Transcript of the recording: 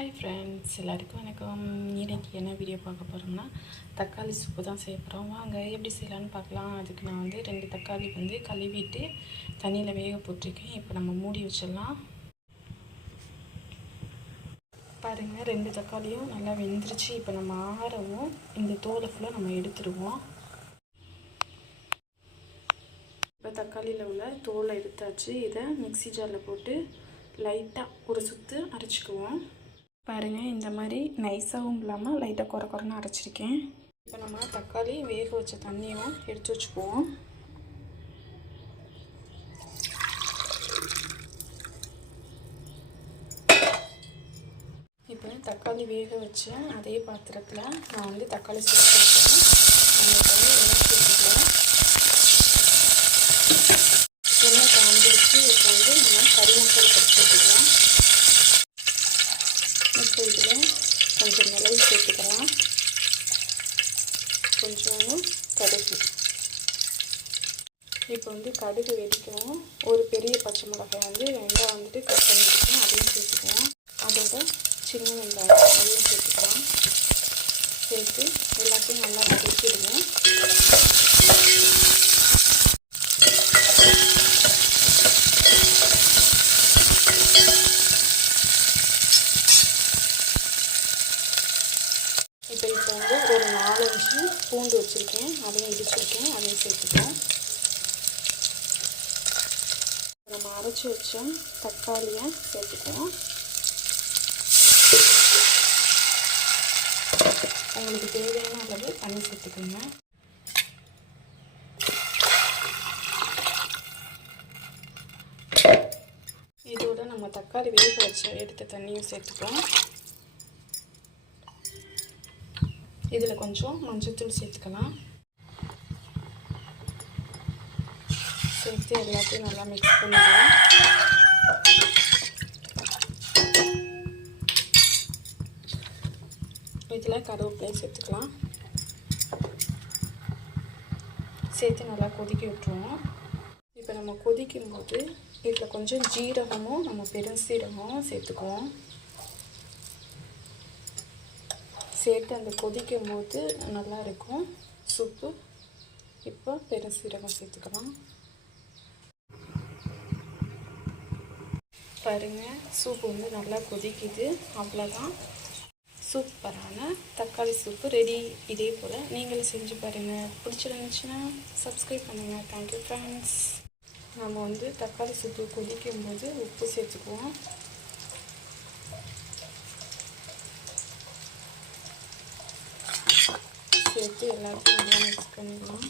Hi friends எல்லாருக்கும் வணக்கம். இன்றைக்கி என்ன வீடியோ பார்க்க போகிறோம்னா தக்காளி சூப்பு தான் செய்ய போகிறோம் வாங்க எப்படி செய்யலான்னு பார்க்கலாம். அதுக்கு நான் வந்து ரெண்டு தக்காளி வந்து கழுவிட்டு தண்ணியில் வேக போட்டிருக்கேன். இப்போ நம்ம மூடி வச்சிடலாம். பாருங்கள் ரெண்டு தக்காளியும் நல்லா வெந்துருச்சு. இப்போ நம்ம ஆறவும் இந்த தோலை ஃபுல்லாக நம்ம எடுத்துருவோம். இப்போ தக்காளியில் உள்ள தோலை எடுத்தாச்சு. இதை மிக்சி ஜாரில் போட்டு லைட்டாக ஒரு சுற்று அரைச்சிக்குவோம். பாருங்கள் இந்த மாதிரி நைஸாகவும் இல்லாமல் லைட்டாக குறை குறைன்னு அரைச்சிருக்கேன். இப்போ நம்ம தக்காளி வேக வச்ச தண்ணியும் எடுத்து வச்சுக்குவோம். இப்போ தக்காளி வேக வச்ச அதே பாத்திரத்தில் நான் வந்து தக்காளி சுட்டு வச்சேன் அந்த தண்ணி எண்ணெய் சேர்த்துக்கலாம் எண்ணெய் இப்போ வந்து நம்ம கறி மசாலா பற்றி இப்போ இதில் கொஞ்சம் மிளகு சேர்த்துக்கலாம். கொஞ்சம் கடுகு. இப்போ வந்து கடுகு வெடிக்கவும் ஒரு பெரிய பச்சை மிளகாய் வந்து வெங்காயம் வந்துட்டு கட் பண்ணியிருக்கோம் அதையும் சேர்த்துக்கலாம். அதோட சின்ன வெங்காயம் அதையும் சேர்த்துக்கலாம். சேர்த்து எல்லாத்தையும் நல்லா வதக்கிடுவோம் இப்போ இப்போ வந்து ஒரு நாலஞ்சு பூண்டு வச்சுருக்கேன். அதையும் இடிச்சிருக்கேன். அதையும் சேர்த்துப்போம் நம்ம அரைச்சி வச்ச தக்காளியை சேர்த்துக்குவோம். உங்களுக்கு தேவையான அளவு தண்ணி சேர்த்துக்கோங்க. இதோட நம்ம தக்காளி வேக வச்ச எடுத்த தண்ணியும் சேர்த்துப்போம். இதில் கொஞ்சம் மஞ்சத்தூள் சேர்த்துக்கலாம். சேர்த்து எல்லாத்தையும் நல்லா மிக்ஸ் பண்ணிடுவோம் இதில் கருவேப்பிலை சேர்த்துக்கலாம். சேர்த்து நல்லா கொதிக்க விட்டுருவோம். இப்போ நம்ம கொதிக்கும் போது இதில் கொஞ்சம் ஜீரகமும் நம்ம பெருஞ்சீரகமும் சேர்த்துக்குவோம். சேர்த்து அந்த கொதிக்கும் போது நல்லா இருக்கும் சூப்பு. இப்போ பெருசீரகம் சேர்த்துக்கலாம். பாருங்கள் சூப்பு வந்து நல்லா கொதிக்குது. அவ்வளோதான் சூப்பரான தக்காளி சூப்பு ரெடி. இதே போல் நீங்களும் செஞ்சு பாருங்கள் பிடிச்சிருந்துச்சுன்னா சப்ஸ்கிரைப் பண்ணுங்கள் தேங்க்யூ ஃப்ரெண்ட்ஸ் நம்ம வந்து தக்காளி சூப்பு கொதிக்கும் போது உப்பு சேர்த்துக்குவோம். சேர்த்து எல்லாத்தையும் மிக்ஸ் பண்ணிடலாம்